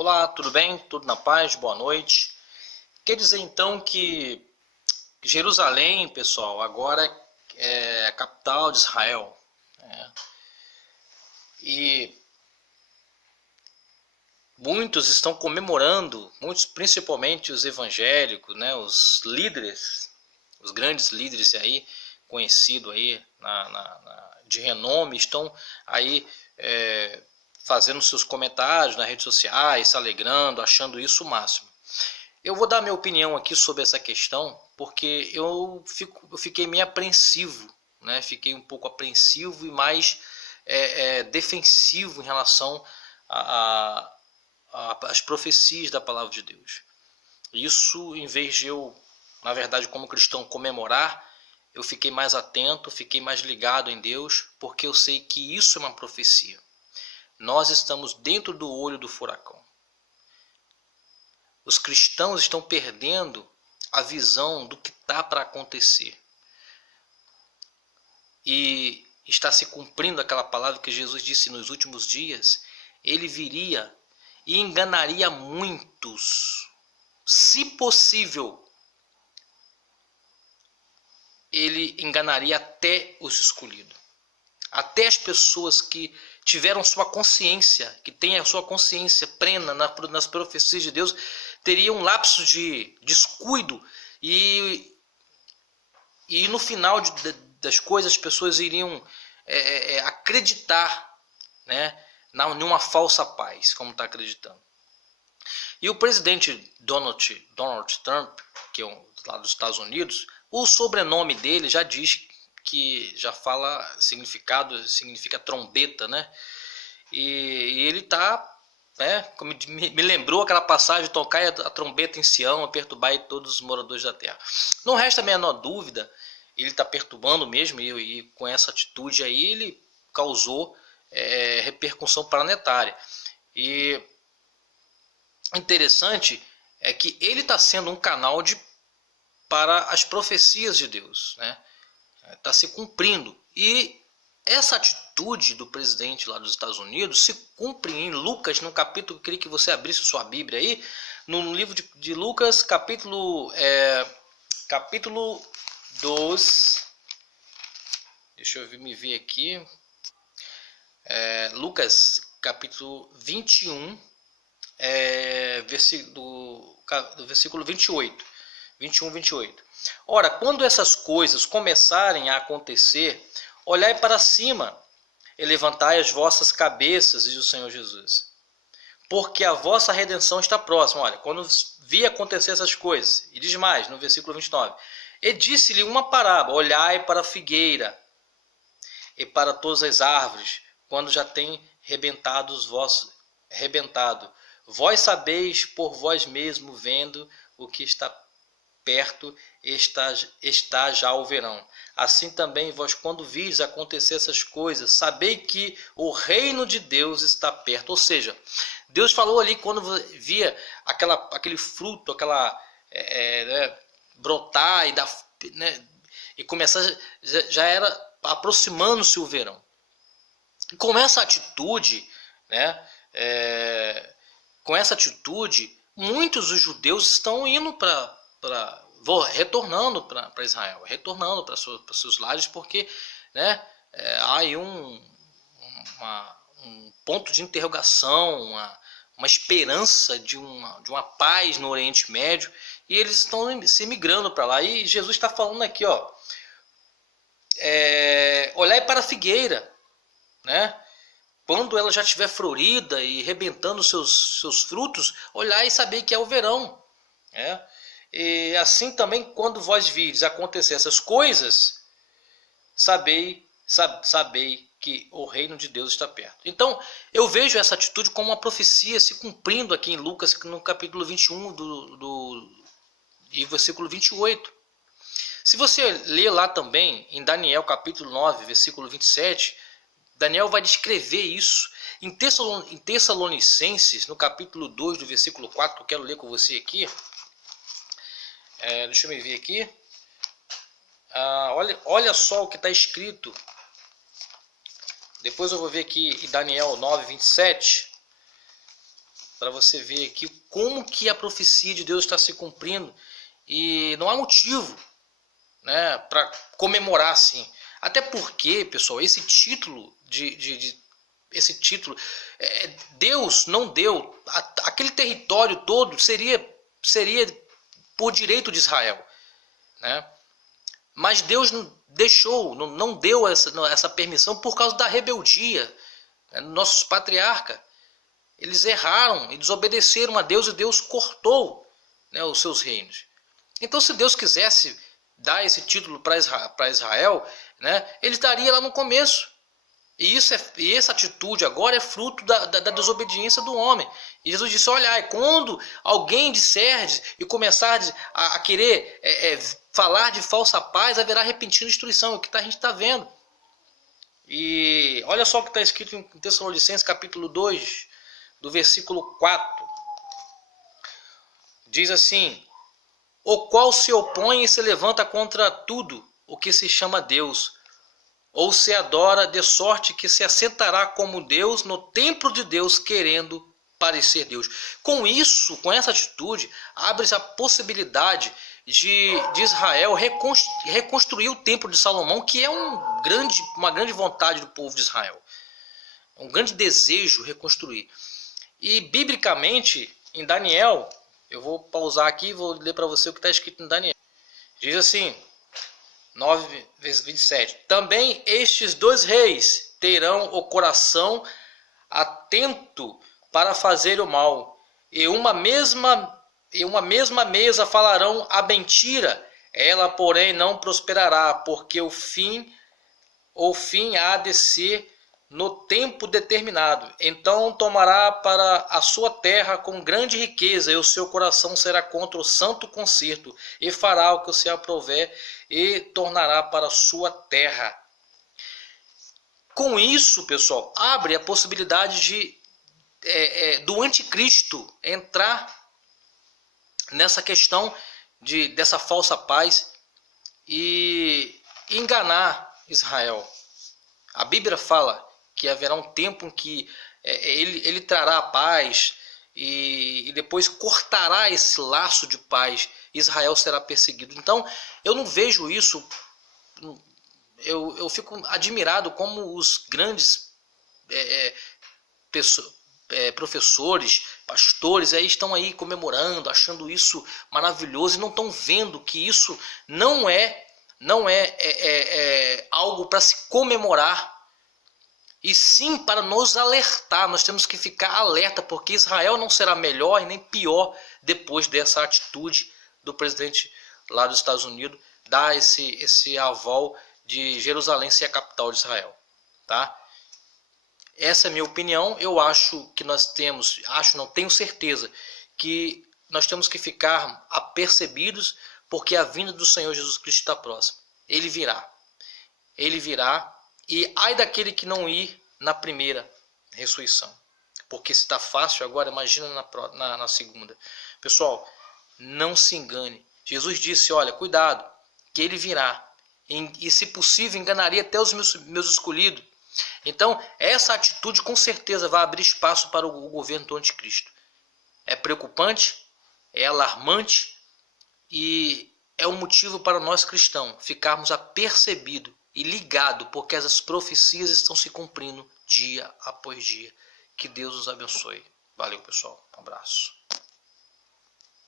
Olá, tudo bem? Tudo na paz? Boa noite. Quer dizer então que Jerusalém, pessoal, agora é a capital de Israel, né? E muitos estão comemorando, muitos, principalmente os evangélicos, né, os líderes, os grandes líderes aí, conhecidos aí de renome, estão aí fazendo seus comentários nas redes sociais, se alegrando, achando isso o máximo. Eu vou dar minha opinião aqui sobre essa questão, porque eu fiquei meio apreensivo, né? Fiquei um pouco apreensivo e mais defensivo em relação às profecias da palavra de Deus. Isso, em vez de eu, na verdade, como cristão, comemorar, eu fiquei mais atento, fiquei mais ligado em Deus, porque eu sei que isso é uma profecia. Nós estamos dentro do olho do furacão. Os cristãos estão perdendo a visão do que está para acontecer. E está se cumprindo aquela palavra que Jesus disse nos últimos dias. Ele viria e enganaria muitos. Se possível, ele enganaria até os escolhidos. Até as pessoas que tiveram sua consciência, que têm a sua consciência plena nas profecias de Deus, teriam um lapso de descuido e no final das coisas as pessoas iriam acreditar, né, numa falsa paz, como está acreditando. E o presidente Donald Trump, que é lá dos Estados Unidos, o sobrenome dele já diz que já fala significa trombeta, né? E ele está, né, como me lembrou aquela passagem, tocar a trombeta em Sião, a perturbar todos os moradores da terra. Não resta a menor dúvida, ele está perturbando mesmo, e com essa atitude aí ele causou repercussão planetária. E interessante é que ele está sendo um canal para as profecias de Deus, né? Está se cumprindo. E essa atitude do presidente lá dos Estados Unidos se cumpre em Lucas, no capítulo, eu queria que você abrisse sua Bíblia aí, no livro de Lucas, capítulo 2, deixa eu me ver aqui, Lucas, capítulo 21, do versículo 28. 21, 28. Ora, quando essas coisas começarem a acontecer, olhai para cima e levantai as vossas cabeças, diz o Senhor Jesus, porque a vossa redenção está próxima. Olha, quando vi acontecer essas coisas, e diz mais, no versículo 29, e disse-lhe uma parábola, olhai para a figueira e para todas as árvores, quando já tem rebentado. Vós sabeis por vós mesmo, vendo o que está perto, está já o verão. Assim também vós, quando vires acontecer essas coisas, sabei que o reino de Deus está perto. Ou seja, Deus falou ali quando via aquele fruto, brotar e começar, já era aproximando-se o verão. E com essa atitude, né, muitos dos judeus estão indo retornando para Israel, retornando para seus lares, porque, né, há aí um ponto de interrogação, uma esperança de uma paz no Oriente Médio, e eles estão se migrando para lá. E Jesus está falando aqui, ó, olhai para a figueira, né? Quando ela já estiver florida e rebentando seus frutos, olhai e sabei que é o verão, né? E assim também, quando vós vires acontecer essas coisas, sabei que o reino de Deus está perto. Então, eu vejo essa atitude como uma profecia se cumprindo aqui em Lucas, no capítulo 21 e versículo 28. Se você ler lá também, em Daniel capítulo 9, versículo 27, Daniel vai descrever isso. Em Tessalonicenses, no capítulo 2, do versículo 4, que eu quero ler com você aqui, deixa eu me ver aqui. Olha só o que está escrito. Depois eu vou ver aqui em Daniel 9, 27. para você ver aqui como que a profecia de Deus está se cumprindo. E não há motivo, né, para comemorar assim. Até porque, pessoal, esse título Deus não deu, aquele território todo seria por direito de Israel, né? Mas Deus não deu essa permissão por causa da rebeldia, né? Nossos patriarcas, eles erraram e desobedeceram a Deus, e Deus cortou, né, os seus reinos. Então, se Deus quisesse dar esse título para Israel, né, ele estaria lá no começo. E essa atitude agora é fruto da desobediência do homem. E Jesus disse, olha, quando alguém disser e começar a querer falar de falsa paz, haverá repentina destruição. É o que a gente está vendo. E olha só o que está escrito em Tessalonicenses capítulo 2, do versículo 4. Diz assim, o qual se opõe e se levanta contra tudo o que se chama Deus, ou se adora, de sorte que se assentará como Deus no templo de Deus, querendo parecer Deus. Com isso, com essa atitude, abre-se a possibilidade de Israel reconstruir o templo de Salomão, que é uma grande vontade do povo de Israel. Um grande desejo reconstruir. E, biblicamente, em Daniel, eu vou pausar aqui e vou ler para você o que está escrito em Daniel. Diz assim, 9, verso 27. Também estes dois reis terão o coração atento para fazer o mal, e uma mesma mesa falarão a mentira, ela porém não prosperará, porque o fim há de ser no tempo determinado. Então tomará para a sua terra com grande riqueza, e o seu coração será contra o santo concerto, e fará o que se aprouver, e tornará para a sua terra. Com isso, pessoal, abre a possibilidade do anticristo entrar nessa questão dessa falsa paz e enganar Israel. A Bíblia fala que haverá um tempo em que ele trará a paz e depois cortará esse laço de paz. Israel será perseguido. Então, eu não vejo isso. Eu fico admirado como os grandes professores, pastores estão aí comemorando, achando isso maravilhoso, e não estão vendo que isso não é algo para se comemorar, e sim para nos alertar. Nós temos que ficar alerta, porque Israel não será melhor e nem pior depois dessa atitude do presidente lá dos Estados Unidos dar esse aval de Jerusalém ser a capital de Israel, tá? Essa é a minha opinião. Eu acho que não tenho certeza, que nós temos que ficar apercebidos, porque a vinda do Senhor Jesus Cristo está próxima. Ele virá, e ai daquele que não ir na primeira ressurreição, porque se está fácil agora, imagina na segunda. Pessoal, não se engane. Jesus disse, olha, cuidado, que ele virá, e se possível enganaria até os meus escolhidos. Então, essa atitude com certeza vai abrir espaço para o governo do anticristo. É preocupante, é alarmante, e é um motivo para nós cristãos ficarmos apercebidos e ligados, porque essas profecias estão se cumprindo dia após dia. Que Deus nos abençoe. Valeu, pessoal. Um abraço.